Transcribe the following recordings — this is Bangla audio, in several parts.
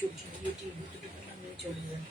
চটি দিয়ে দুটো নামিয়ে চলে যায়।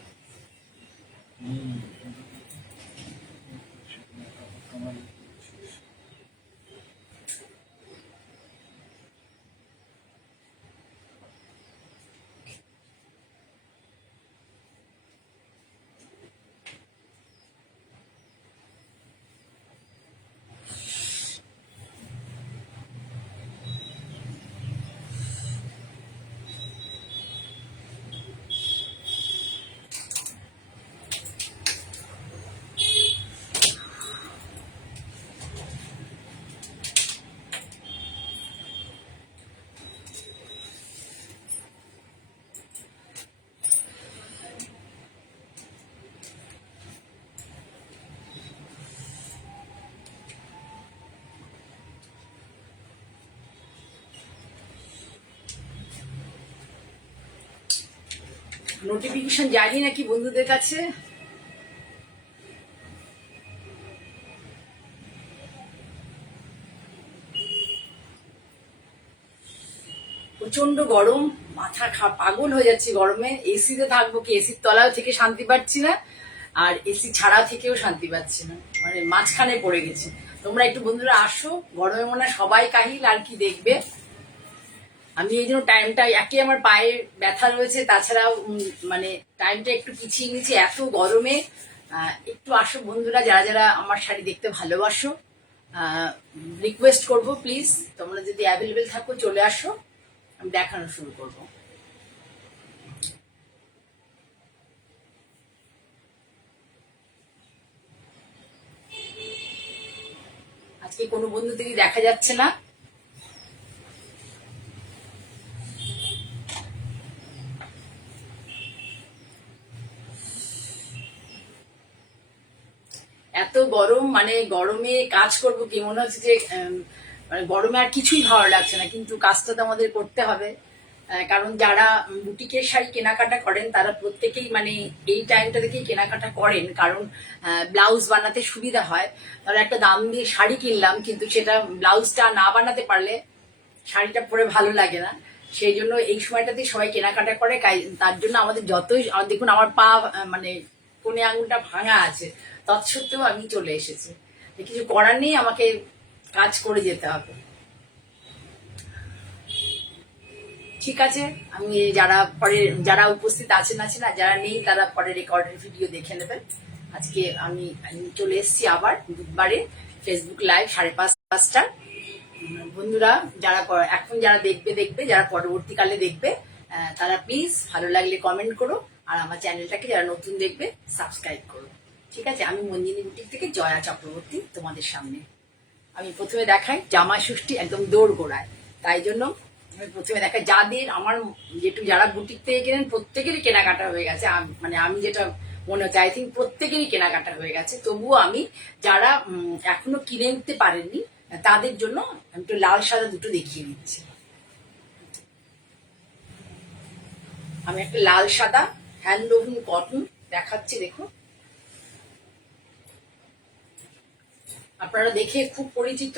নোটিফিকেশন যায়নি নাকি বন্ধুদের কাছে? প্রচন্ড গরম, মাথা পাগল হয়ে যাচ্ছে গরমে। এসিতে থাকবো কি, এসির তলাও থেকে শান্তি পাচ্ছি না, আর এসি ছাড়া থেকেও শান্তি পাচ্ছি না, মানে মাঝখানে পড়ে গেছি। তোমরা একটু বন্ধুরা আসো, গরমে মনে হয় সবাই কাহিল, আর কি দেখবে। আমি এই জন্য টাইমটা, একে আমার পায়ে ব্যথা রয়েছে, তাছাড়াও মানে টাইমটা একটু পিছিয়ে নিয়েছি এত গরমে। একটু আসো বন্ধুরা, যারা যারা আমার শাড়ি দেখতে ভালোবাসো, রিকোয়েস্ট করবো প্লিজ, তোমরা যদি অ্যাভেলেবেল থাকো চলে আসো, আমি দেখানো শুরু করবো। আজকে কোনো বন্ধু থেকে দেখা যাচ্ছে না। এত গরম, মানে গরমে কাজ করবো কি, মনে হচ্ছে যে মানে গরমে আর কিছুই ভালো লাগছে না, কিন্তু কাজটা তো আমাদের করতে হবে। কারণ যারা বুটিকের শাড়ি কেনাকাটা করেন তারা প্রত্যেকেই মানে এই টাইমটা থেকেই কেনাকাটা করেন, কারণ ব্লাউজ বানাতে সুবিধা হয়। তাহলে একটা দাম দিয়ে শাড়ি কিনলাম, কিন্তু সেটা ব্লাউজটা না বানাতে পারলে শাড়িটা পরে ভালো লাগে না। সেই জন্য এই সময়টাতে সবাই কেনাকাটা করে। তার জন্য আমাদের যতই, দেখুন আমার পা মানে কোণে আঙুলটা ভাঙা আছে, তৎসত্ত্বেও আমি চলে এসেছি। কিছু করার নেই, আমাকে কাজ করে যেতে হবে। ঠিক আছে, আমি যারা উপস্থিত আছেন না, যারা নেই তারা পরে রেকর্ডের ভিডিও দেখে নেবেন। আজকে আমি চলে এসেছি আবার বুধবারে ফেসবুক লাইভ 5:30। বন্ধুরা যারা দেখবে, যারা পরবর্তীকালে দেখবে, তারা প্লিজ ভালো লাগলে কমেন্ট করো, আর আমার চ্যানেলটাকে যারা নতুন দেখবে সাবস্ক্রাইব করো। ঠিক আছে, আমি মঞ্জিনী বুটিক থেকে জয়া চক্রবর্তী তোমাদের সামনে। আমি প্রথমে দেখাই জামাই ষষ্ঠী একদম দৌড় গোড়ায়, তাই জন্য আমি প্রথমে দেখাই যাদের আমার যারা বুটিক থেকে কেনেন প্রত্যেকেরই কেনাকাটা হয়ে গেছে। মানে আমি যেটা মনে হচ্ছে, আই থিঙ্ক প্রত্যেকেরই কেনাকাটা হয়ে গেছে। তবুও আমি যারা এখনো কিনে নিতে পারেননি তাদের জন্য আমি একটু লাল সাদা দুটো দেখিয়ে দিচ্ছি। আমি একটা লাল সাদা হ্যান্ডলুম কটন দেখাচ্ছি, দেখুন। আপনারা দেখে খুব পরিচিত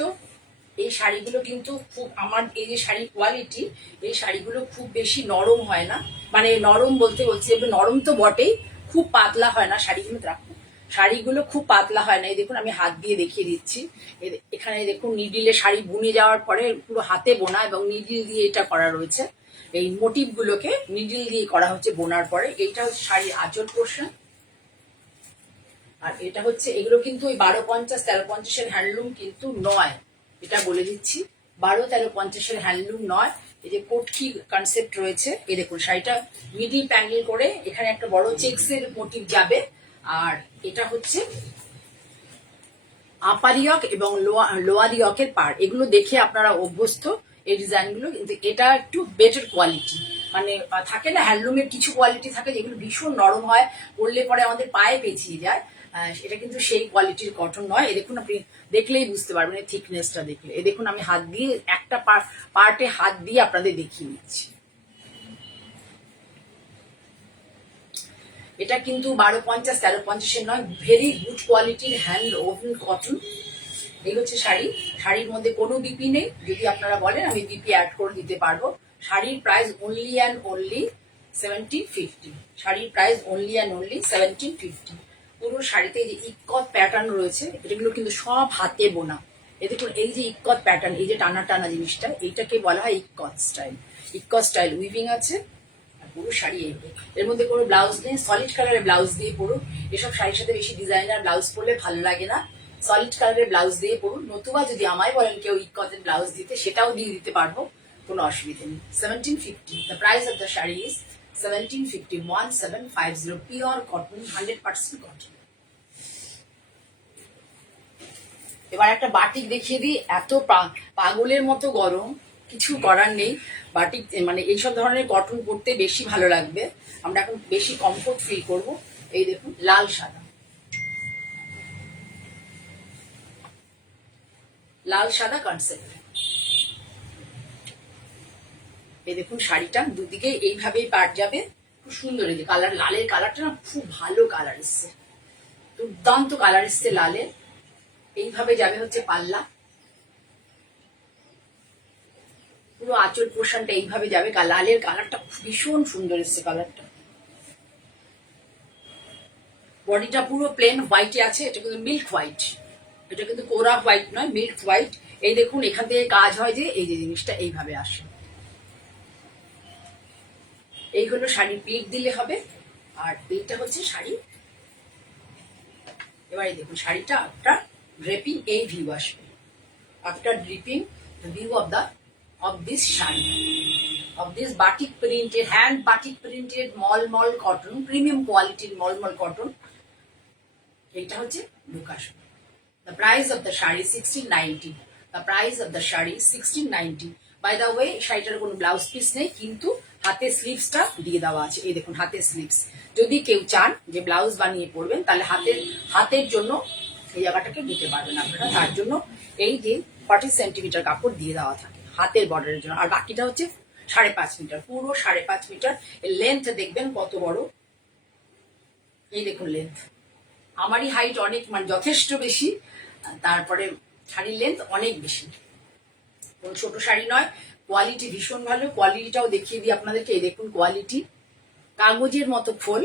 এই শাড়িগুলো, কিন্তু খুব, আমার এই যে শাড়ির কোয়ালিটি, এই শাড়িগুলো খুব বেশি নরম হয় না। মানে নরম বলতে নরম তো বটেই, খুব পাতলা হয় না শাড়িগুলো। রাখুন, শাড়িগুলো খুব পাতলা হয় না। এই দেখুন, আমি হাত দিয়ে দেখিয়ে দিচ্ছি। এখানে দেখুন, নিডিলে শাড়ি বুনে যাওয়ার পরে পুরো হাতে বোনা, এবং নিডিল দিয়ে এটা করা রয়েছে। এই মোটিভ গুলোকে নিডিল দিয়ে করা হচ্ছে বোনার পরে। এইটা হচ্ছে শাড়ির আঁচল পোর্শন, আর এটা হচ্ছে, এগুলো কিন্তু ওই 1250 1350-এর হ্যান্ডলুম কিন্তু নয়, এটা বলে দিচ্ছি। 12-1350-এর হ্যান্ডলুম নয়। এই যে কোটকি কনসেপ্ট রয়েছে। এই দেখুন, শাড়িটা মিডিল প্যানেল করে এখানে একটা বড় চেক্সের মোটিভ যাবে। আর এটা হচ্ছে আপার ইয়ক এবং লোয়ার ইয়কের পার। এগুলো দেখে আপনারা অভ্যস্ত এই ডিজাইনগুলো, কিন্তু এটা একটু বেটার কোয়ালিটি। মানে থাকে না হ্যান্ডলুমের কিছু কোয়ালিটি থাকে যেগুলো ভীষণ নরম হয়, পরলে পরে আমাদের পায়ে পেঁচিয়ে যায়। এটা কিন্তু সেই কোয়ালিটির কটন নয়। এ দেখুন, আপনি দেখলেই বুঝতে পারবেন এই থিকনেসটা দেখলে। এ দেখুন, আমি হাত দিয়ে একটা পার্টে হাত দিয়ে আপনাদের দেখিয়ে নিচ্ছি। এটা কিন্তু 1250-1350-এর নয়, ভেরি গুড কোয়ালিটির হ্যান্ড ওভেন কটন। এই হচ্ছে শাড়ি। শাড়ির মধ্যে কোনো বিপি নেই, যদি আপনারা বলেন আমি বিপি অ্যাড করে দিতে পারবো। শাড়ির প্রাইস অনলি অ্যান্ড অনলি 1750। শাড়ির প্রাইস অনলি অ্যান্ড অনলি 1750। পুরো শাড়িতে এই যে ইক্কত প্যাটার্ন রয়েছে, এগুলো কিন্তু সব হাতে বোনা। এই দেখুন, এই যে ইক্কত প্যাটার্ন, এই যে টানা টানা জিনিসটা, এইটাকে বলা হয় ikat style. Ikat style weaving আছে, আর পুরো শাড়ি এইভাবে। এর মধ্যে কোনো ব্লাউজ নেই, সলিড কালারের ব্লাউজ দিয়ে পরুন। এসব শাড়ির সাথে বেশি ডিজাইনার ব্লাউজ পরলে ভালো লাগে না, সলিড কালারের ব্লাউজ দিয়ে পরুন। নতুবা যদি আমায় বলেন কেউ ইক্কতের ব্লাউজ দিতে, সেটাও দিয়ে দিতে পারবো, কোনো অসুবিধা নেই। 1750। The price of the sari is 1750, 1750, pure cotton, 100% cotton. এবার একটা বাটিক দেখিয়ে দিই। এত পাগলের মতো গরম, কিছু করার নেই। বাটিক মানে এইসব ধরনের কটন পরতে বেশি ভালো লাগবে, আমরা এখন বেশি কমফোর্ট ফিল করব। এই দেখুন, লাল সাদা, লাল সাদা কনসেপ্ট। এই দেখুন শাড়িটা দুদিকে এইভাবেই পাট যাবে, খুব সুন্দর। এই যে কালার, লালের কালারটা না খুব ভালো কালার এসছে, দুর্দান্ত কালার এসছে লালের। এইভাবে যাবে হচ্ছে পাল্লা, পুরো আঁচল পোর্শনটা এইভাবে যাবে। লালের কালারটা ভীষণ সুন্দর এসছে কালারটা। বডিটা পুরো প্লেন হোয়াইটে আছে, এটা কিন্তু মিল্ক হোয়াইট, এটা কিন্তু কোরা হোয়াইট নয়, মিল্ক হোয়াইট। এই দেখুন এখান থেকে কাজ হয় যে এই যে জিনিসটা এইভাবে আসে। এই হলো শাড়ির পিঠ দিলে হবে, আর এইটা হচ্ছে শাড়ি। এবার এই দেখুন শাড়িটা আফটার ড্রেপিং এই ভিউ আসবে। After draping the view of this sari, of this batik printed, hand batik printed malmal cotton, premium কোয়ালিটির মলমল কটন। এইটা হচ্ছে লুক আসবে। The price of the sari 1690. The price of the sari 1690. By the way, শাড়িটার কোনো ব্লাউজ পিস নেই, কিন্তু হাতে স্লিভসটা দিয়ে দেওয়া আছে। এই দেখুন হাতের স্লিভস। যদি কেউ চান যে ব্লাউজ বানিয়ে পরবেন, তাহলে হাতের জন্য এই জায়গাটাকে দিতে পারবেন আপনারা। তার জন্য এই যে 40 সেন্টিমিটার কাপড় দিয়ে দেওয়া থাকে হাতের বর্ডারের জন্য, আর বাকিটা হচ্ছে 5.5 মিটার, পুরো 5.5 মিটার। এর লেন্থ দেখবেন কত বড়, এই দেখুন লেন্থ। আমারই হাইট অনেক, মানে যথেষ্ট বেশি, তারপরে শাড়ির লেন্থ অনেক বেশি, কোনো ছোট শাড়ি নয়। কোয়ালিটি ভীষণ ভালো, কোয়ালিটিটাও দেখিয়ে দিই আপনাদেরকে। এই দেখুন কোয়ালিটি, কাগজের মতো ফোল।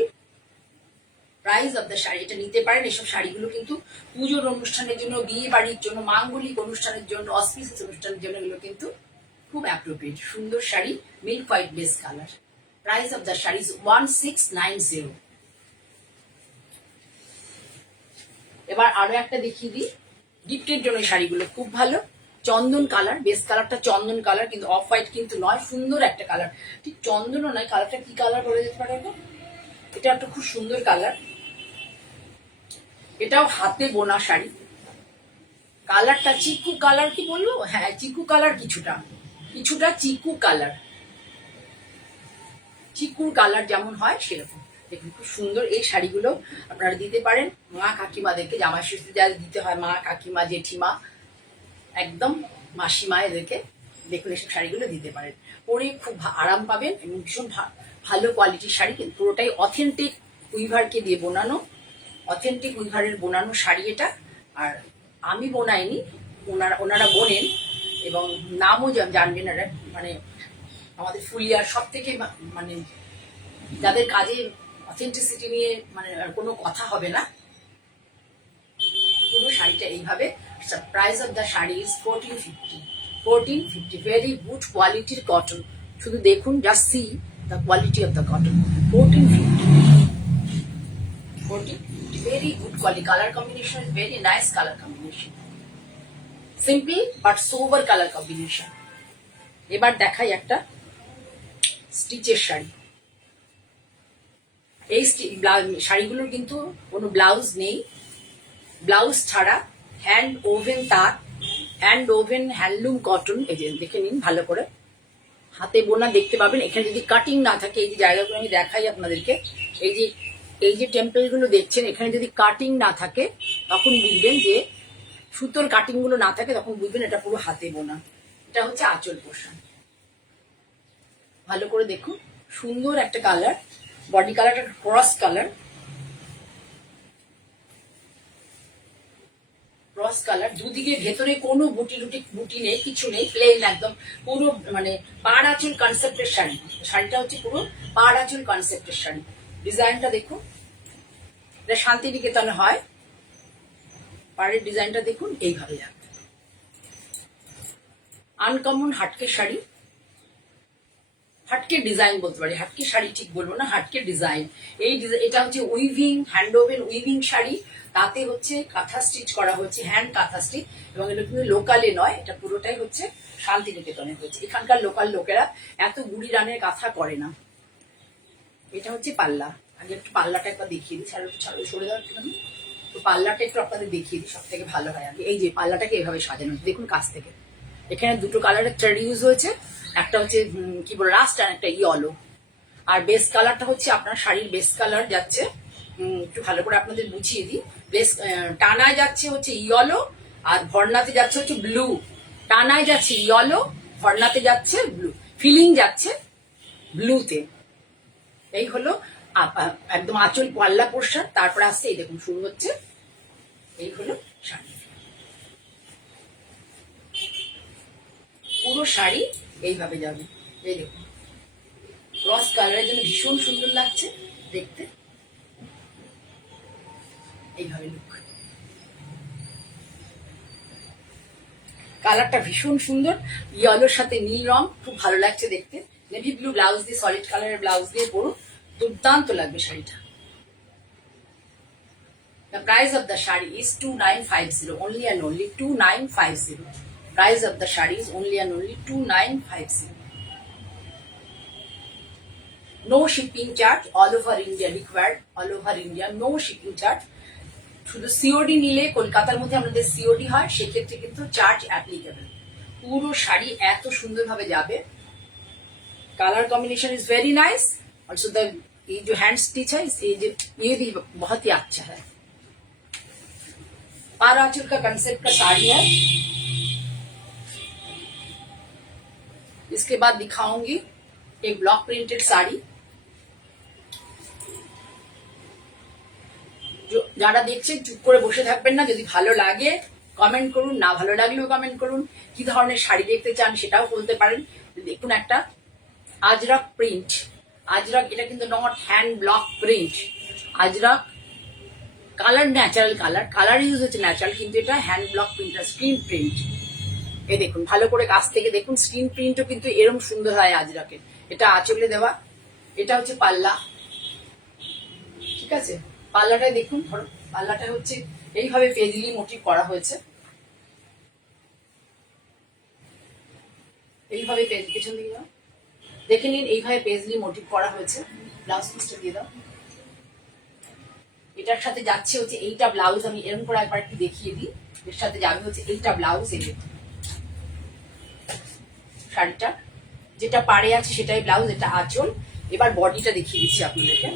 প্রাইস অফ দ্য শাড়ি, এটা নিতে পারেন। এসব শাড়িগুলো কিন্তু পুজোর অনুষ্ঠানের জন্য, বিয়ে বাড়ির জন্য, মাঙ্গলিক অনুষ্ঠানের জন্য, অসপিসিয়াস অনুষ্ঠানের জন্য এগুলো কিন্তু খুব অ্যাপ্রোপ্রিয়েট। সুন্দর sari, milk white base colour. Price of the sari 1690। এবার আরো একটা দেখিয়ে দিই, গিফটের জন্য শাড়িগুলো খুব ভালো। চন্দন কালার, বেস কালারটা চন্দন কালার, কিন্তু অফ হোয়াইট কিন্তু নয়, সুন্দর একটা কালার। ঠিক চন্দনও নয়, কালারটা কি কালার বলে যেতে পারে? এটা একটা খুব সুন্দর কালার, এটাও হাতে বোনা শাড়ি। কালারটা চিকু কালার, কি বলবো, হ্যাঁ চিকু কালার, কিছুটা চিকু কালার, চিকুর কালার যেমন হয় সেরকম। দেখুন খুব সুন্দর। এই শাড়িগুলো আপনারা দিতে পারেন মা কাকিমাদেরকে, জামাই ষষ্ঠী যাদের দিতে হয়, মা কাকিমা জেঠিমা, একদম মাসিমা, এদেরকে দেখুন এসব শাড়িগুলো দিতে পারেন। পরে খুব আরাম পাবেন এবং ভীষণ ভালো কোয়ালিটির শাড়ি, কিন্তু পুরোটাই অথেন্টিক উইভারকে দিয়ে বোনানো, অথেন্টিক উইভারের বোনানো শাড়ি এটা। আর আমি বোনাইনি, ওনারা বোনেন, এবং নামও জানবেন। মানে আমাদের ফুলিয়ার সব থেকে, মানে যাদের কাজে অথেন্টিসিটি নিয়ে মানে কোনো কথা হবে না। পুরো শাড়িটা এইভাবে। Price of the sari is 1450। 1450, very good কোয়ালিটির কটন। শুধু দেখুন, just see the quality of the cotton. 1450, very good quality. Color combination is very nice color combination. Simple but sober color combination. এবার দেখাই একটা স্টিচের শাড়ি। এই শাড়িগুলোর কিন্তু কোনো ব্লাউজ নেই, ব্লাউজ ছাড়া হ্যান্ড ওভেন তাঁত, হ্যান্ড ওভেন হ্যান্ডলুম কটন। এই যে দেখে নিন ভালো করে, হাতে বোনা দেখতে পাবেন। এখানে যদি কাটিং না থাকে, এই যে জায়গাগুলো আমি দেখাই আপনাদেরকে, এই যে টেম্পেলগুলো দেখছেন, এখানে যদি কাটিং না থাকে তখন বুঝবেন যে সুতোর কাটিং গুলো না থাকে, তখন বুঝবেন এটা পুরো হাতে বোনা। এটা হচ্ছে আঁচল পোর্শন। ভালো করে দেখুন, সুন্দর একটা কালার, বডি কালারটা ক্রস কালার, ক্রস কালার, দুদিকে ভেতরে কোনো বুটি নেই, কিছু নেই, প্লেন একদম পুরো মানে পাড় আঁচল কনসেপ্টের শাড়ি। শাড়িটা হচ্ছে পুরো পাড় আঁচল কনসেপ্টের শাড়ি। ডিজাইনটা দেখুন, এটা শান্তিনিকেতনে হয়। পাড়ের ডিজাইনটা দেখুন, এইভাবে যাবে। আনকমন হাটকে শাড়ি, হাটকে ডিজাইন বলতে পারি, হাটকে শাড়ি ঠিক বলবো না, হাটকে ডিজাইন। এটা হচ্ছে weaving, hand woven weaving sari, তাতে হচ্ছে কাঁথা স্টিচ করা হচ্ছে, হ্যান্ড কাঁথা স্টিচ। এবং এটা কিন্তু লোকালে নয়, এটা পুরোটাই হচ্ছে শান্তিনিকেতনে হচ্ছে। এখানকার লোকাল লোকেরা এত গুড়ি রানের কাঁথা করে না। এটা হচ্ছে পাল্লা। আগে একটু পাল্লাটা একবার দেখিয়ে দিই, ছাড়ো সরে দেওয়ার একটু। তো পাল্লাটা একটু আপনাদের দেখিয়ে দিই, সব থেকে ভালো হয়। আগে এই যে পাল্লাটাকে এভাবে সাজানো দেখুন কাছ থেকে। এখানে দুটো কালারের থ্রেড ইউজ হয়েছে, একটা হচ্ছে কি বলে রাস্ট আর একটা ইয়েলো। আর বেস কালারটা হচ্ছে আপনার শাড়ির বেস কালার যাচ্ছে, একটু ভালো করে আপনাদের বুঝিয়ে দিই। বেস টানায় যাচ্ছে হচ্ছে ইয়েলো, আর ভর্নাতে যাচ্ছে হচ্ছে ব্লু। টানায় যাচ্ছে ইয়েলো, ভর্নাতে যাচ্ছে ব্লু, ফিলিং যাচ্ছে ব্লুতে। এই হলো একদম আঁচল পাল্লা পোর্শন। তারপরে আসছে এই দেখুন শুরু হচ্ছে, এই হলো শাড়ি। পুরো শাড়ি এইভাবে যাবে। এই দেখুন ক্রস কালারের জন্য ভীষণ সুন্দর লাগছে দেখতে, এইভাবে লুক। কালারটা ভীষণ সুন্দর, ইয়েলোর সাথে নীল রং, খুব ভালো লাগছে দেখতে। নেভি ব্লু ব্লাউজ দিয়ে, সলিড কালারের ব্লাউজ দিয়ে পরুন, দুর্দান্ত লাগবে শাড়িটা। The price of the shari is 2950, only and only 2950. Price of the shari is only and only 2950. No shipping charge, all over India required, all over India, no shipping charge. শুধু সিওডি নিলে, কলকাতার মধ্যে আমাদের সিওডি হয়, সেক্ষেত্রে কিন্তু চার্জ অ্যাপ্লিকেবল। পুরো শাড়ি এত সুন্দরভাবে যাবে, colour combination is very nice. Also the ये जो हैंड स्टिच है ये भी बहुत ही अच्छा है। पाराचूर का कंसेप्ट का साड़ी है। इसके बाद दिखाऊंगी एक ब्लॉक प्रिंटेड साड़ी। যারা দেখছেন চুপ করে বসে থাকবেন না, যদি ভালো লাগে কমেন্ট করুন, না ভালো লাগলেও কমেন্ট করুন। কি ধরনের শাড়ি দেখতে চান সেটাও বলতে পারেন। দেখুন একটা আজরাক প্রিন্ট, আজরাক, এটা কিন্তু not hand block print. Ajrak colour natural colour, colour use হচ্ছে ন্যাচারাল, কিন্তু এটা hand block print, screen print. এই দেখুন ভালো করে কাছ থেকে দেখুন, স্ক্রিন প্রিন্টও কিন্তু এরকম সুন্দর হয় আজরাকের। এটা আঁচলে দেওয়া, এটা হচ্ছে পাল্লা, ঠিক আছে। পাল্লাটা দেখুন, ধরো পাল্লাটা হচ্ছে এইভাবে পেজলি মোটিভ করা হয়েছে, এইভাবে পেছন দিকে দাও, দেখে নিন এইভাবে পেজলি মোটিভ করা হয়েছে। ব্লাউজ পিসটা দিয়ে দাও। এটার সাথে যাচ্ছে হচ্ছে এইটা ব্লাউজ, আমি এরকম করে একবার একটু দেখিয়ে দিই। এর সাথে যাবে হচ্ছে এইটা ব্লাউজ, এই শাড়িটা যেটা পাড়ে আছে সেটাই ব্লাউজ, এটা আঁচল। এবার বডিটা দেখিয়ে দিচ্ছি আপনাদেরকে।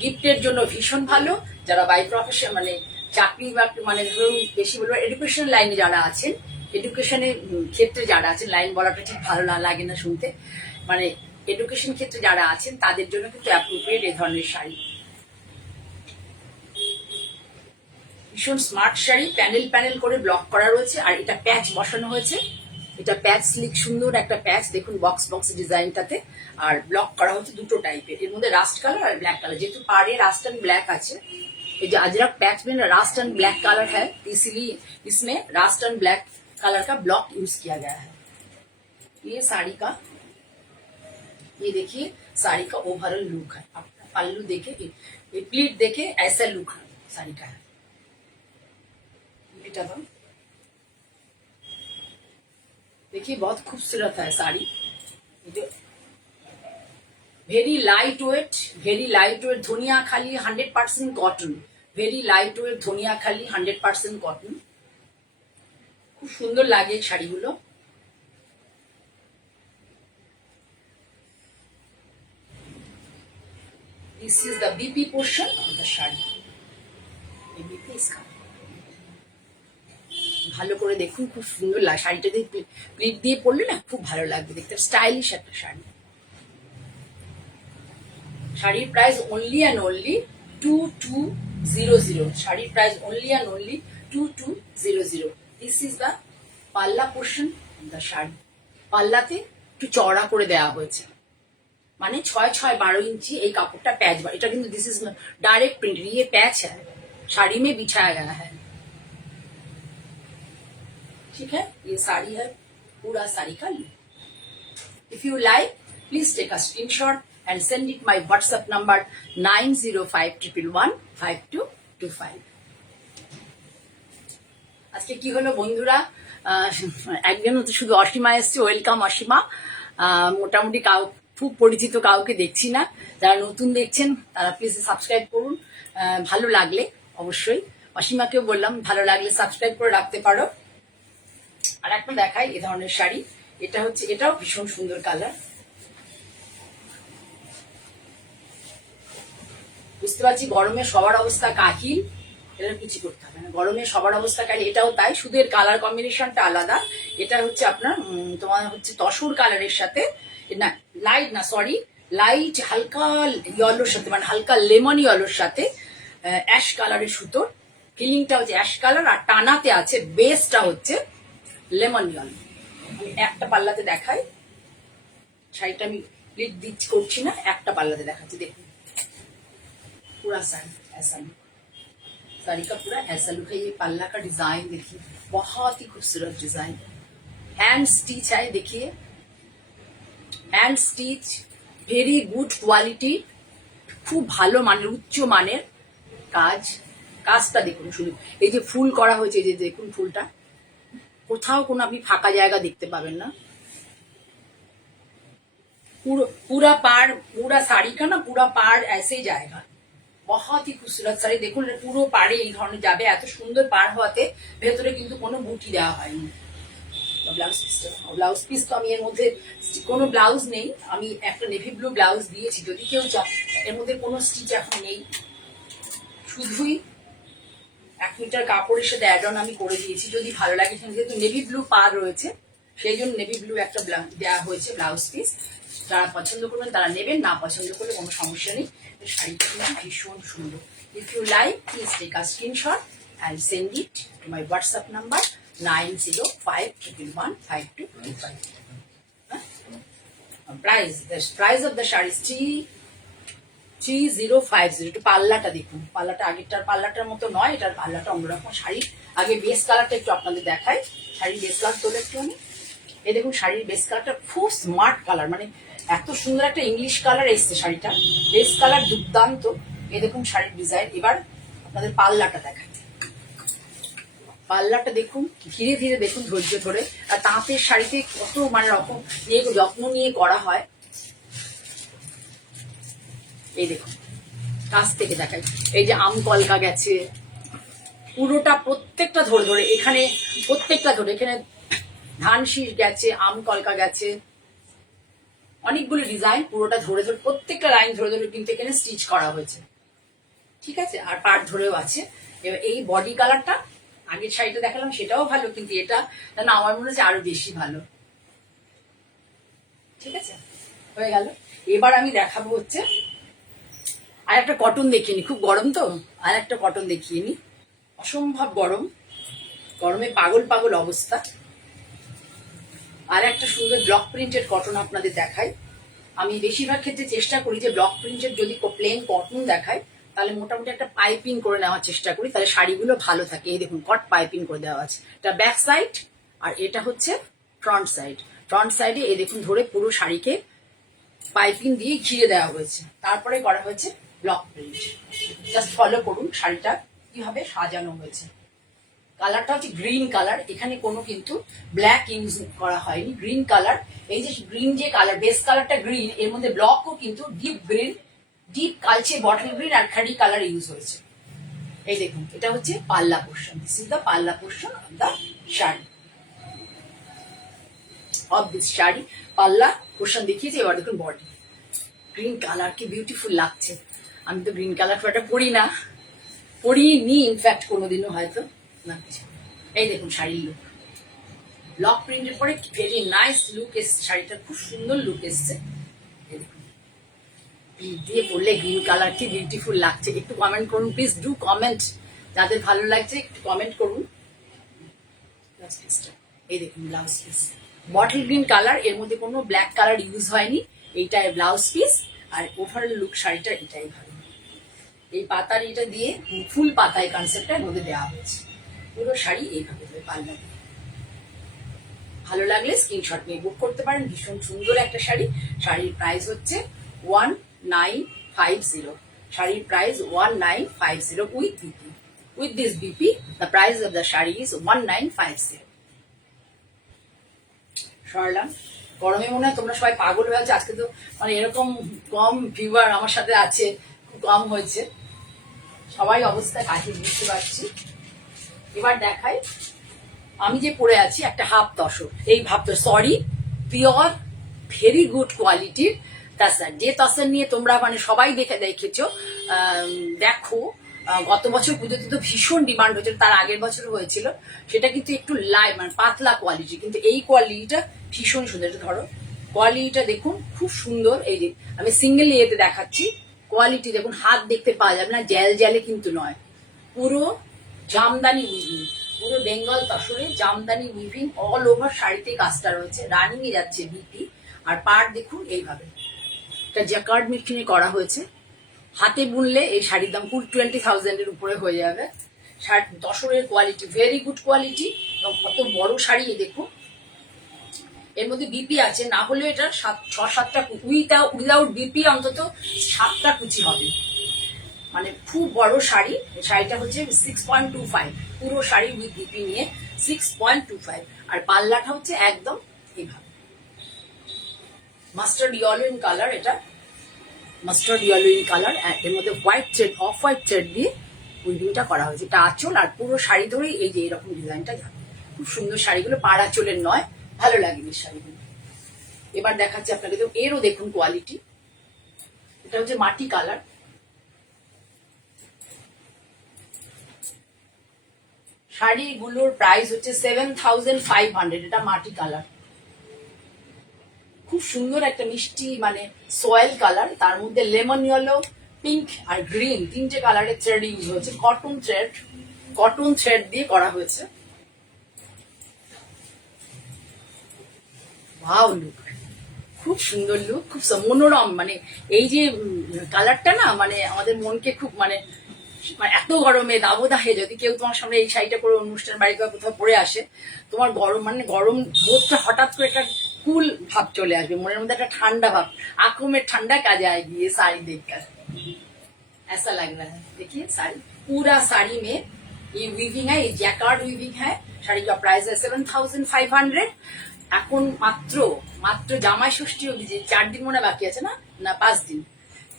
গিফটের জন্য ভীষণ ভালো। যারা বাই প্রফেশন মানে চাকরি বাকরি মানে ধরুন বেশি বলবো এডুকেশন লাইনে যারা আছেন, এডুকেশনের ক্ষেত্রে যারা আছেন, লাইন বলাটা ঠিক ভালো লাগে না শুনতে, মানে এডুকেশন ক্ষেত্রে যারা আছেন তাদের জন্য কিন্তু অ্যাপ্রোপ্রিয়েট এই ধরনের শাড়ি। ভীষণ স্মার্ট শাড়ি, প্যানেল প্যানেল করে ব্লক করা রয়েছে, আর এটা প্যাচ বসানো হয়েছে। এটা প্যাচ স্লিক, সুন্দর একটা প্যাচ দেখুন বক্স বক্স ডিজাইনটাতে। আর ব্লক করা হচ্ছে দুটো টাইপের, এর মধ্যে রাস্ট কালার আর ব্ল্যাক কালার। যেহেতু पाड़े रास्ट एंड ब्लैक আছে, ये जो अजरक पैच में रास्ट एंड ब्लैक कलर है, इसीलिए इसमें रास्ट एंड ब्लैक कलर का ब्लॉक यूज किया गया है। ये साड़ी का, ये देखिए साड़ी का ओवरऑल लुक है। आप पल्लू देखे, ये प्लीट देखे, ऐसा लुक साड़ी का है। बेटा तो देखिए बहुत खूबसूरत है साड़ी। जो ভেরি লাইট ওয়েট ধনিয়া খালি 100% কটন, ভেরি লাইট ওয়েট ধনিয়া খালি 100% কটন। খুব সুন্দর লাগে শাড়িগুলো। This is the BP portion of the sari. ভালো করে দেখুন, খুব সুন্দর লাগে শাড়িটা। প্লিট দিয়ে পরলে না খুব ভালো লাগবে দেখতে, স্টাইলিশ একটা শাড়ি। শাড়ির প্রাইস অনলি অ্যান্ড অনলি 2200. শাড়ির price only and only 2200. This is the পাল্লা পোর্শন দ্য শাড়ি। পাল্লাতে একটু চওড়া করে দেওয়া হয়েছে, মানে 6-6-12 इंची এই কাপড়টা প্যাচ। এটা কিন্তু দিস ইজ डायरेक्ट प्रिंट, ये पैच है, साड़ी में बिछाया गया है। ठीक है, ये साड़ी है, पूरा साड़ी का look. If you like please take a screenshot and send it my WhatsApp number 9051115225। আজকে কি হলো বন্ধুরা, একজন তো শুধু অসীমা এসছে, ওয়েলকাম অসীমা। মোটামুটি খুব পরিচিত কাউকে দেখছি না। যারা নতুন দেখছেন তারা প্লিজ সাবস্ক্রাইব করুন, ভালো লাগলে অবশ্যই। অসীমাকেও বললাম ভালো লাগলে সাবস্ক্রাইব করে রাখতে পারো। আর একটা দেখাই এ ধরনের শাড়ি, এটা হচ্ছে, এটাও ভীষণ সুন্দর কালার। বুঝতে পারছি গরমে সবার অবস্থা কাহিল, এটা কিছু করতে হবে না, গরমে সবার অবস্থা কাহিল। এটাও তাই, শুধু এর কালার কম্বিনেশনটা আলাদা। এটা হচ্ছে আপনার তোমার হচ্ছে তসর কালারের সাথে, না লাইট না সরি, লাইট হালকা ইয়েলোর সাথে, মানে হালকা লেমন ইয়েলোর সাথে অ্যাশ কালারের সুতোর। ফিলিংটা হচ্ছে অ্যাশ কালার, আর টানাতে আছে বেসটা হচ্ছে লেমন ইয়েলো। আমি একটা পাল্লাতে দেখাই, শাড়িটা আমি লিড দিচ্ছি করছি না, একটা পাল্লাতে দেখাচ্ছি। দেখুন पूरा साड़ी ऐसा लुक, साड़ी का पूरा ऐसा लुक है। ये पल्ला का डिजाइन देखिए, बहुत ही खूबसूरत डिजाइन, हैंड स्टिच है। देखिए hand stitch, very good quality, খুব ভালো মানের, উচ্চ মানের কাজ। কাজটা দেখুন শুধু, এই যে ফুল করা হয়েছে, এই যে দেখুন ফুলটা, কোথাও কোনো আপনি ফাঁকা জায়গা দেখতে পাবেন না। पूरा पार, पूरा साड़ी का ना पूरा पार ऐसे ही जाएगा। बहुत ही खूबसूरत শাড়ি দেখুন, পুরো পাড়ে এই ধরনের যাবে, এত সুন্দর পার হওয়াতে ভেতরে কিন্তু কোনো বুটি দেওয়া হয়নি। ব্লাউজ পিস তো আমি এর মধ্যে কোনো ব্লাউজ নেই, আমি একটা নেভি ব্লু ব্লাউজ দিয়েছি, যদি কেউ চায়। এর মধ্যে কোনো স্টিচ এখন নেই, শুধুই 1 মিটার কাপড়ের সাথে অ্যাড অন আমি করে দিয়েছি। যদি ভালো লাগে, যেহেতু নেভি ব্লু পার রয়েছে সেই জন্য নেভি ব্লু একটা দেওয়া হয়েছে ব্লাউজ পিস। যারা পছন্দ করবেন তারা নেবেন, না পছন্দ করলে কোনো সমস্যা নেই। শাড়িটা কিন্তু ভীষণ সুন্দর। If you like please take a screenshot and send it to my WhatsApp number 9051115225। Price of the sari 3050। একটু পাল্লাটা দেখুন, পাল্লাটা আগেরটার পাল্লাটার মতো নয়, এটার পাল্লাটা অন্যরকম। শাড়ির আগে বেস কালারটা একটু আপনাদের দেখাই, শাড়ির বেস কালার তোলে একটু আমি। এই দেখুন শাড়ির বেস কালারটা খুব স্মার্ট কালার, মানে এত সুন্দর একটা ইংলিশ কালার এসছে শাড়িটা, বেস কালার দুর্দান্ত। এই দেখুন শাড়ির ডিজাইন। এবার আপনাদের পাল্লাটা দেখাই, পাল্লাটা দেখুন, ধীরে ধীরে দেখুন, ধৈর্য ধরে। আর তাঁতের শাড়িতে কত মানে রকম যত্ন নিয়ে করা হয়। এই দেখুন কাছ থেকে দেখাই, এই যে আম কলকা গেছে পুরোটা, প্রত্যেকটা ধরে ধরে, এখানে প্রত্যেকটা ধরে, এখানে ধান শীষ গেছে, আম কলকা গেছে, অনেকগুলো ডিজাইন পুরোটা ধরে ধরে, প্রত্যেকটা লাইন ধরে ধরে কিন্তু এখানে স্টিচ করা হয়েছে। ঠিক আছে, আর পার্ট ধরেও আছে। এবার এই বডি কালারটা আগের শাড়িটা দেখালাম সেটাও ভালো, কিন্তু এটা না আমার মনে হচ্ছে আরো বেশি ভালো। ঠিক আছে, হয়ে গেল। এবার আমি দেখাবো হচ্ছে আর একটা কটন দেখিয়ে নি, খুব গরম তো, আর একটা কটন দেখিয়ে নি। অসম্ভব গরম, গরমে পাগল পাগল অবস্থা। আর একটা সুন্দর ব্লক প্রিন্টেড কটন আপনাদের দেখাই। আমি বেশিরভাগ ক্ষেত্রে চেষ্টা করি যে ব্লক প্রিন্টেড যদি প্লেন কটন দেখাই তাহলে মোটামুটি একটা পাইপিং করে নেওয়ার চেষ্টা করি, তাহলে শাড়িগুলো ভালো থাকে। এই দেখুন কট পাইপিং করে দেওয়া আছে, এটা ব্যাক সাইড আর এটা হচ্ছে ফ্রন্ট সাইড। ফ্রন্ট সাইডে এই দেখুন ধরে পুরো শাড়িকে পাইপিং দিয়ে ঘিরে দেওয়া হয়েছে, তারপরে করা হয়েছে ব্লক প্রিন্ট। জাস্ট ফলো করুন শাড়িটা কিভাবে সাজানো হয়েছে। কালারটা হচ্ছে গ্রিন কালার, এখানে কোনো কিন্তু ব্ল্যাক ইউজ করা হয়নি, গ্রিন কালার। এই যে গ্রিন যে কালার, বেস কালারটা গ্রিন, এর মধ্যে ব্লকও কিন্তু ডিপ গ্রিন, ডিপ কালচে বটল গ্রিন আর খাড়ি কালার ইউজ হয়েছে। এই দেখুন এটা হচ্ছে পাল্লা পোর্শন, দিস ইজ দ্য পাল্লা portion of the sari, of this sari. পাল্লা পোর্শন দেখিয়েছি, এবার দেখুন বডি। গ্রিন কালার কি বিউটিফুল লাগছে। আমি তো গ্রিন কালার খুব একটা পরিনি ইনফ্যাক্ট কোনোদিনও হয়তো না। এই দেখুন শাড়ির লুক, ব্লক প্রিন্টের পরে ভেরি নাইস লুক এসছে শাড়িটা, খুব সুন্দর লুক এসছে। এই দেখুন পিচ দিয়ে পরলে গ্রিন কালার কি বিউটিফুল লাগছে। একটু কমেন্ট করুন প্লিজ, ডু কমেন্ট, যাদের ভালো লাগছে একটু কমেন্ট করুন। এই দেখুন blouse piece bottle green colour, এর মধ্যে কোনো ব্ল্যাক কালার ইউজ হয়নি। এইটাই ব্লাউজ পিস, আর ওভারঅল লুক শাড়িটা এটাই ভালো। এই পাতার এটা দিয়ে ফুল পাতায় কনসেপ্টটার মধ্যে দেওয়া হয়েছে। পুরো শাড়ি এইভাবে পাল্লা দিয়ে। ভালো লাগলে স্ক্রিনশট নিয়ে বুক করতে পারেন। ভীষণ সুন্দর একটা শাড়ি। শাড়ির প্রাইস হচ্ছে 1950। শাড়ির price 1950 with BP. With this BP the price of the sari is 1950। সরলাম। গরমে মনে হয় তোমরা সবাই পাগল হয়ে আছে। আজকে তো মানে এরকম কম ভিউয়ার আমার সাথে আছে, খুব কম হয়েছে। সবাই অবস্থা কাজে বুঝতে পারছি। এবার দেখাই আমি যে পরে আছি একটা হাফ তসর। এই সরি, পিওর ভেরি গুড কোয়ালিটির তাসার। যে তাসার নিয়ে তোমরা মানে সবাই দেখেছো। দেখো গত বছর পুজোতে তো ভীষণ ডিমান্ড হয়েছিল, তার আগের বছর হয়েছিল। সেটা কিন্তু একটু মানে পাতলা কোয়ালিটি, কিন্তু এই কোয়ালিটিটা ভীষণ সুন্দর। ধরো কোয়ালিটিটা দেখুন, খুব সুন্দর। এই যে আমি সিঙ্গেল ইয়েতে দেখাচ্ছি, কোয়ালিটি দেখুন, হাত দেখতে পাওয়া যাবে না, জ্যাল জ্যালে কিন্তু নয়। পুরো জামদানি উইভিং, পুরো বেঙ্গল তসরে জামদানি উইভিং অল ওভার শাড়িতে কাজটা রয়েছে। রানিং এ যাচ্ছে বিপি। আর পাড় দেখুন এইভাবে, এটা জ্যাকার্ড মেশিনে করা হয়েছে। হাতে বুনলে এই শাড়ির দাম 20,000 এর উপরে হয়ে যাবে। তসরের কোয়ালিটি ভেরি গুড কোয়ালিটি, এবং কত বড় শাড়ি। দেখুন এর মধ্যে বিপি আছে, না হলে এটা 6-7টা উইদাউট বিপি অন্তত 7টা কুচি হবে। মানে খুব বড় শাড়ি। শাড়িটা হচ্ছে 6.25, পুরো শাড়ি উইথ বিপি নিয়ে 6.25। আর পাল্লাটা হচ্ছে একদম এইভাবে মাস্টার্ড ইয়েলো ইন কালার। এটা মাস্টার্ড ইয়েলো ইন কালার, এর মধ্যে white thread, off white thread দিয়ে উইভিংটা করা হয়েছে। এটা আঁচল, আর পুরো শাড়ি ধরেই এই যে এরকম ডিজাইনটা যাবে। খুব সুন্দর শাড়িগুলো, পাড় আঁচলের নয়, ভালো লাগে এই শাড়িগুলো। এবার দেখাচ্ছি আপনাকে, তো এরও দেখুন কোয়ালিটি। এটা হচ্ছে মাটি কালার। শাড়িগুলোর প্রাইস হচ্ছে 7,500। এটা মাটি কালার, খুব সুন্দর একটা মিষ্টি মানে সয়েল কালার। তার মধ্যে লেমন ইয়েলো, পিঙ্ক আর গ্রিন তিনটে কালারের থ্রেড ইউজ হয়েছে। কটন থ্রেড দিয়ে করা হয়েছে। ওয়াও লুক, খুব সুন্দর লুক, খুব মনোরম। মানে এই যে কালারটা না, মানে আমাদের মনকে খুব মানে এত গরমে দাবদাহে যদি কেউ তোমার সামনে এই শাড়িটা করে অনুষ্ঠান বাড়ি বা কোথাও পরে আসে, তোমার গরম বোধটা হঠাৎ করে একটা কুল ভাব চলে আসবে মনের মধ্যে, একটা ঠান্ডা ভাব, আকুমের ঠান্ডা কাজে आएगी ये साड़ी देखकर। ऐसा लग रहा है, देखिए साड़ी, पूरा साड़ी में ये वीविंग है, ये जैकार्ड वीविंग है। শাড়ি का प्राइस है 7,500। এখন মাত্র জামাই ষষ্ঠী অবধি, যে 4 দিন মনে বাকি আছে, না 5 দিন,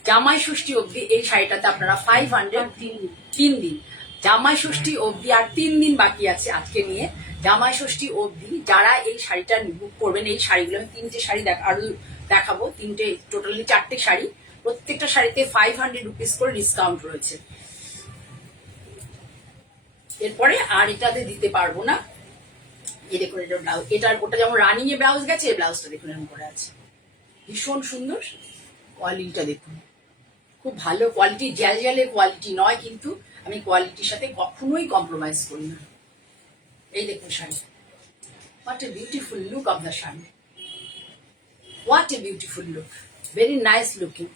জামাই ষষ্ঠী অবধি এই শাড়িটাতে আপনারা 500, 3 দিন জামাই ষষ্ঠী অবধি, আর 3 দিন বাকি আছে আজকে নিয়ে। জামাই ষষ্ঠী অবধি যারা এই শাড়িটা বুক করবেন, এই শাড়িগুলো আমি 3টে শাড়ি আরো দেখাবো, 3টে টোটালি 4টে শাড়ি, প্রত্যেকটা শাড়িতে 500 রুপিস করে ডিসকাউন্ট রয়েছে। এরপরে আর এটাতে দিতে পারবো না। এই দেখুন এটা ব্লাউজ, ওটা যেমন রানিং এ ব্লাউজ গেছে, এই ব্লাউজটা দেখুন এরকম করে আছে, ভীষণ সুন্দর। কোয়ালিটিটা দেখুন, খুব ভালো কোয়ালিটি, জ্যালে কোয়ালিটি নয়, কিন্তু আমি কোয়ালিটির সাথে কখনোই কম্প্রোমাইজ করি না। এই দেখুন sari, what a beautiful look of the sari, what a beautiful look, very nice looking,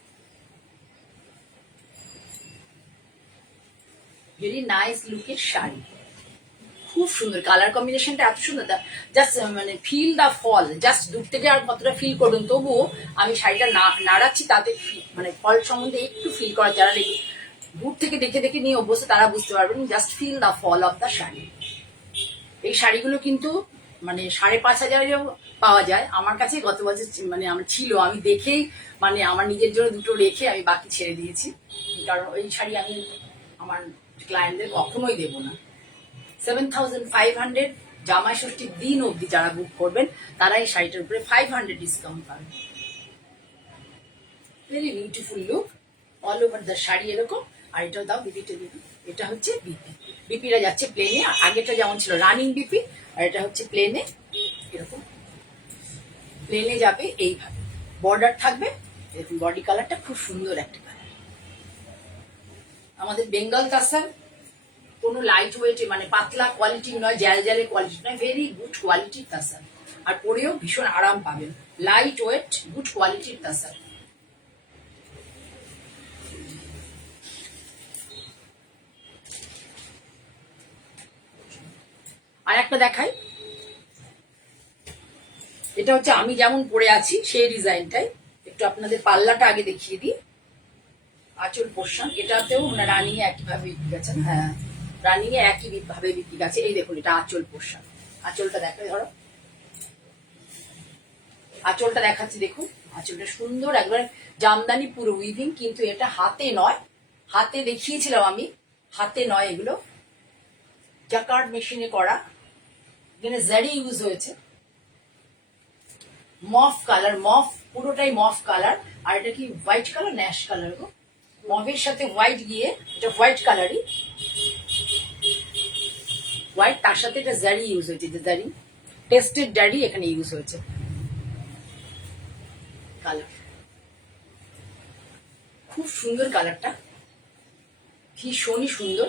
very nice লুকের শাড়ি, খুব সুন্দর। কালার কম্বিনেশনটা এত সুন্দর, জাস্ট মানে ফিল দা ফল, জাস্ট দূর থেকে আর কতটা ফিল করুন। তবুও আমি শাড়িটা নাড়াচ্ছি, তাতে মানে ফল সম্বন্ধে একটু ফিল করা, যারা দূর থেকে দেখে নিয়ে অভ্যস্ত তারা বুঝতে পারবেন। Just feel the fall of the sari. এই শাড়িগুলো কিন্তু মানে 5,500 পাওয়া যায়। আমার কাছে গত বছর মানে আমার ছিল, আমি দেখেই মানে আমার নিজের জন্য 2টো রেখে আমি বাকি ছেড়ে দিয়েছি, কারণ ওই শাড়ি আমি আমার ক্লায়েন্টদের কখনোই দেবো না। 7,500 জামাই ষষ্ঠীর দিন অবধি যারা বুক করবেন, তারা এই শাড়িটার উপরে 500 ডিসকাউন্ট পাবেন। Very beautiful look all over the sari এরকম। আর এটাও দাও বিপিটা দিবি, এটা হচ্ছে বিপি। বিপিটা যাচ্ছে প্লেনে, আগেটা যেমন ছিল রানিং বিপি, আর এটা হচ্ছে প্লেনে, এরকম প্লেনে যাবে এইভাবে, বর্ডার থাকবে, দেখুন বডি কালারটা খুব সুন্দর একটা কালার। আমাদের বেঙ্গল তাসার কোনো লাইট ওয়েট মানে পাতলা কোয়ালিটি নয়, জ্যাল জ্যালের কোয়ালিটি নয়, ভেরি গুড কোয়ালিটির তাসার। আর পরেও ভীষণ আরাম পাবেন, লাইট ওয়েট গুড কোয়ালিটির তাসার। আর একটা দেখাই, এটা হচ্ছে আমি যেমন পরে আছি সেই ডিজাইনটাই, একটু আপনাদের পাল্লাটা আগে দেখিয়ে দিই। আঁচল পোর্শন এটাতেও রানিং এ একইভাবে বিক্রি গেছেন, হ্যাঁ রানিং এ একই ভাবে বিক্রি গেছে। এই দেখুন এটা আঁচল পোর্শন, আঁচলটা দেখো, ধরো আঁচলটা দেখাচ্ছি, দেখুন আঁচলটা সুন্দর একবার জামদানি পুরো উইভিং, কিন্তু এটা হাতে নয়, হাতে দেখিয়েছিলাম আমি, হাতে নয়, এগুলো জাকার্ড মেশিনে করা। এখানে জারি ইউজ হয়েছে, মফ কালার, মফ পুরোটাই মফ কালার। আর এটা কি হোয়াইট কালার, ন্যাশ কালার গো, মফের সাথে হোয়াইট গিয়ে এটা হোয়াইট কালারই, হোয়াইট তার সাথে এটা জারি ইউজ হয়েছে, যে জারি টেস্টেড জারি এখানে ইউজ হয়েছে। কালার খুব সুন্দর, কালারটা ভীষণই সুন্দর।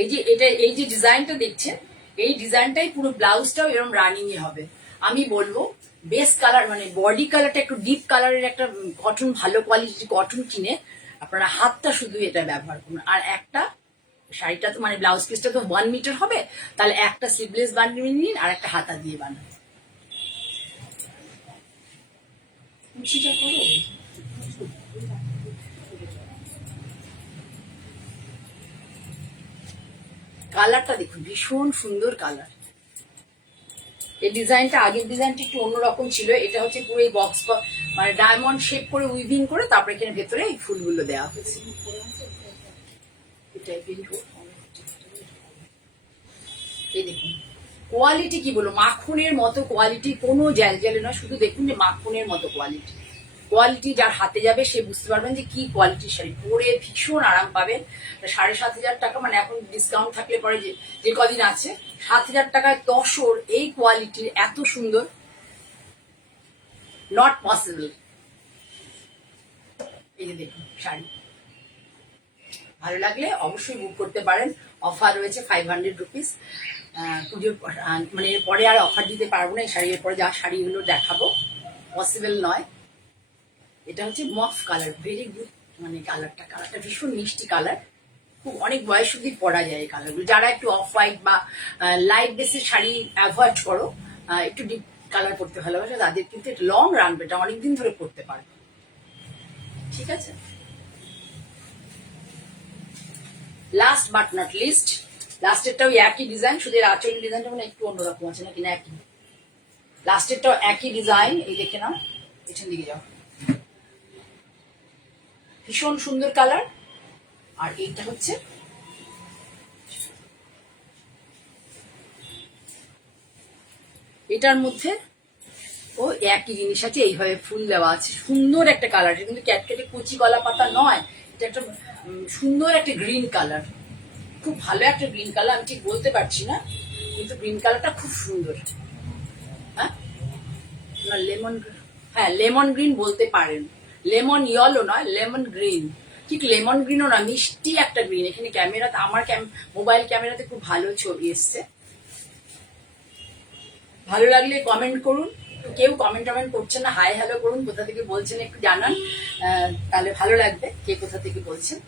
এই যে এটা, এই যে ডিজাইনটা দেখছেন, এই ডিজাইনটাই পুরো ব্লাউজটাও এরকম রানিং এ হবে। আমি বলবো বেস কালার মানে বডি কালারটা একটু ডিপ কালারের একটা কটন, ভালো কোয়ালিটির কটন কিনে আপনারা হাতটা শুধু এটা ব্যবহার করুন। আর একটা শাড়িটা তো মানে ব্লাউজ পিসটা তো 1 মিটার হবে, তাহলে একটা স্লিভলেস বানিয়ে নিন আর একটা হাতা দিয়ে বানান। কালারটা দেখুন ভীষণ সুন্দর কালার। এই ডিজাইনটা, আগের ডিজাইনটা একটু অন্যরকম ছিল, এটা হচ্ছে পুরো এই বক্স মানে ডায়মন্ড শেপ করে উইভিং করে তারপরে এখানে ভেতরে এই ফুলগুলো দেওয়া হয়েছে। এই দেখুন কোয়ালিটি কি বলবো, মাখনের মতো কোয়ালিটি, কোনো জ্যাল জ্যালে নয়, শুধু দেখুন যে মাখনের মতো কোয়ালিটি। কোয়ালিটি যার হাতে যাবে সে বুঝতে পারবেন যে কি কোয়ালিটির শাড়ি, পরে ভীষণ আরাম পাবেন। 7,500 টাকা মানে এখন ডিসকাউন্ট থাকলে পরে যে কদিন আছে, 7,000 টাকায় তসর এই কোয়ালিটির এত সুন্দর, নট পসিবল। এই যে দেখুন শাড়ি ভালো লাগলে অবশ্যই বুক করতে পারেন, অফার রয়েছে 500 রুপিস। পুজোর মানে পরে আর অফার দিতে পারবো না, এই শাড়ির পরে যা শাড়িগুলো দেখাবো পসিবল নয়। এটা হচ্ছে মফ কালার, ভেরি গুড, মানে কালারটা ভীষণ মিষ্টি কালার, খুব অনেক বয়স অব্দি পরা যায় এই কালারগুলো। যারা একটু অফ হোয়াইট বা লাইট বেসের শাড়ি অ্যাভয়েড করো, একটু ডিপ কালার পরতে ভালোবাসে, তাদের কিন্তু এটা লং রানবে, এটা অনেকদিন ধরে পরতে পারবে। ঠিক আছে, লাস্ট বাট নট লিস্ট, লাস্টেরটাও একই ডিজাইন, শুধু এর আঁচলের ডিজাইনটা মানে একটু অন্যরকম আছে নাকি, না একই, লাস্টেরটাও একই ডিজাইন। এই দেখে নাও, পেছন দিকে যাও, ভীষণ সুন্দর কালার। আর এইটা হচ্ছে এটার মধ্যে ও একই জিনিস আছে, এইভাবে ফুল দেওয়া আছে, সুন্দর একটা কালার, কিন্তু ক্যাটকেটে কুচি কলা পাতা নয়, এটা একটা সুন্দর একটা গ্রিন কালার, খুব ভালো একটা গ্রিন কালার, আমি ঠিক বলতে পারছি না, কিন্তু গ্রিন কালারটা খুব সুন্দর। হ্যাঁ না লেমন, হ্যাঁ লেমন গ্রিন বলতে পারেন, লেমন ইয়েলো নয়, লেমন গ্রিন, ঠিক লেমন গ্রিনও না, মিষ্টি একটা গ্রিন। এখানে ক্যামেরাতে, আমার মোবাইল ক্যামেরাতে খুব ভালো ছবি এসছে। ভালো লাগলে কমেন্ট করুন, কেউ কমেন্ট করছেন না, হাই হ্যালো করুন, কোথা থেকে বলছেন একটু জানান, তাহলে ভালো লাগবে কে কোথা থেকে বলছেন।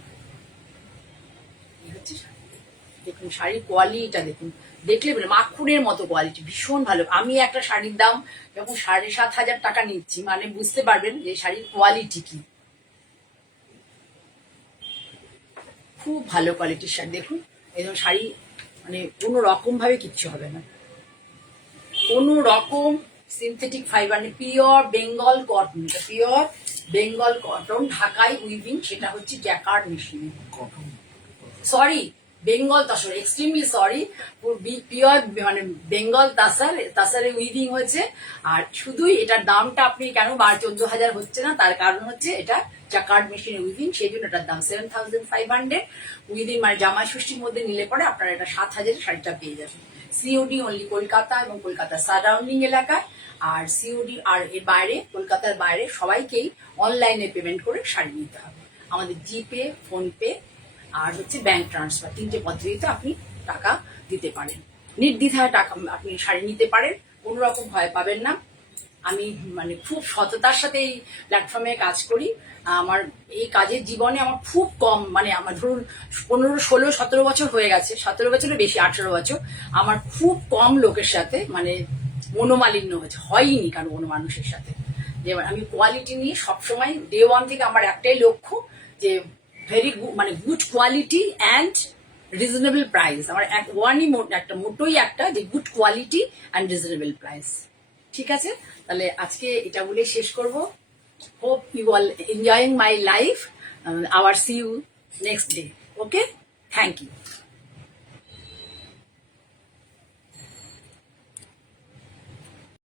দেখুন শাড়ির কোয়ালিটিটা দেখুন, দেখলে বলে মাখনের মতো কোয়ালিটি, ভীষণ ভালো। আমি একটা শাড়ির দাম যখন 7,500 টাকা নিচ্ছি, মানে বুঝতে পারবেন যে শাড়ির কোয়ালিটি কি, খুব ভালো কোয়ালিটির শাড়ি। দেখুন একদম শাড়ি মানে কোনো রকম ভাবে কিচ্ছু হবে না, কোনো রকম সিনথেটিক ফাইবার নেই, pure Bengal cotton, pure Bengal cotton, ঢাকায় উইভিং, সেটা হচ্ছে জ্যাকার্ড মেশিনে, sorry Bengal তাসার, extremely sorry, pure মানে বেঙ্গল তাসারে উইভিং হয়েছে। আর শুধুই এটার দামটা আপনি কেন 14,000 হচ্ছে না, তার কারণ হচ্ছে এটা জাকার্ড মেশিনে উইভিং, সেই জন্য এটার দাম 7,500 উইদিন, মানে জামাই ষষ্ঠীর মধ্যে নিলে পরে আপনারা এটা 7,000 শাড়িটা পেয়ে যাবেন। সিওডি অনলি কলকাতা এবং কলকাতার সারাউন্ডিং এলাকায়, আর সিওডি আর এর বাইরে কলকাতার বাইরে সবাইকেই অনলাইনে পেমেন্ট করে শাড়ি নিতে হবে। আমাদের জিপে, ফোনপে আর হচ্ছে ব্যাংক ট্রান্সফার, 3টে পদ্ধতিতে আপনি টাকা দিতে পারেন। নির্দ্বিধায় টাকা আপনি শাড়ি নিতে পারেন, কোনো রকম ভয় পাবেন না। আমি মানে খুব সততার সাথে এই প্ল্যাটফর্মে কাজ করি। আমার এই কাজের জীবনে আমার খুব কম, মানে আমার ধরুন 15, 16, 17 বছর হয়ে গেছে, 17 বছরের বেশি, 18 বছর। আমার খুব কম লোকের সাথে মানে মনোমালিন্য হয়নি কারণ কোনো মানুষের সাথে। যে আমি কোয়ালিটি নিয়ে সবসময় ডে ওয়ান থেকে আমার একটাই লক্ষ্য যে ভেরি গুড, মানে good quality and reasonable price. আমার একটা মোটোই একটা যে good quality and reasonable price. ঠিক আছে, তাহলে আজকে এটা বলে শেষ করব। Hope you all enjoying my life. আবার see you next day. Okay, thank you.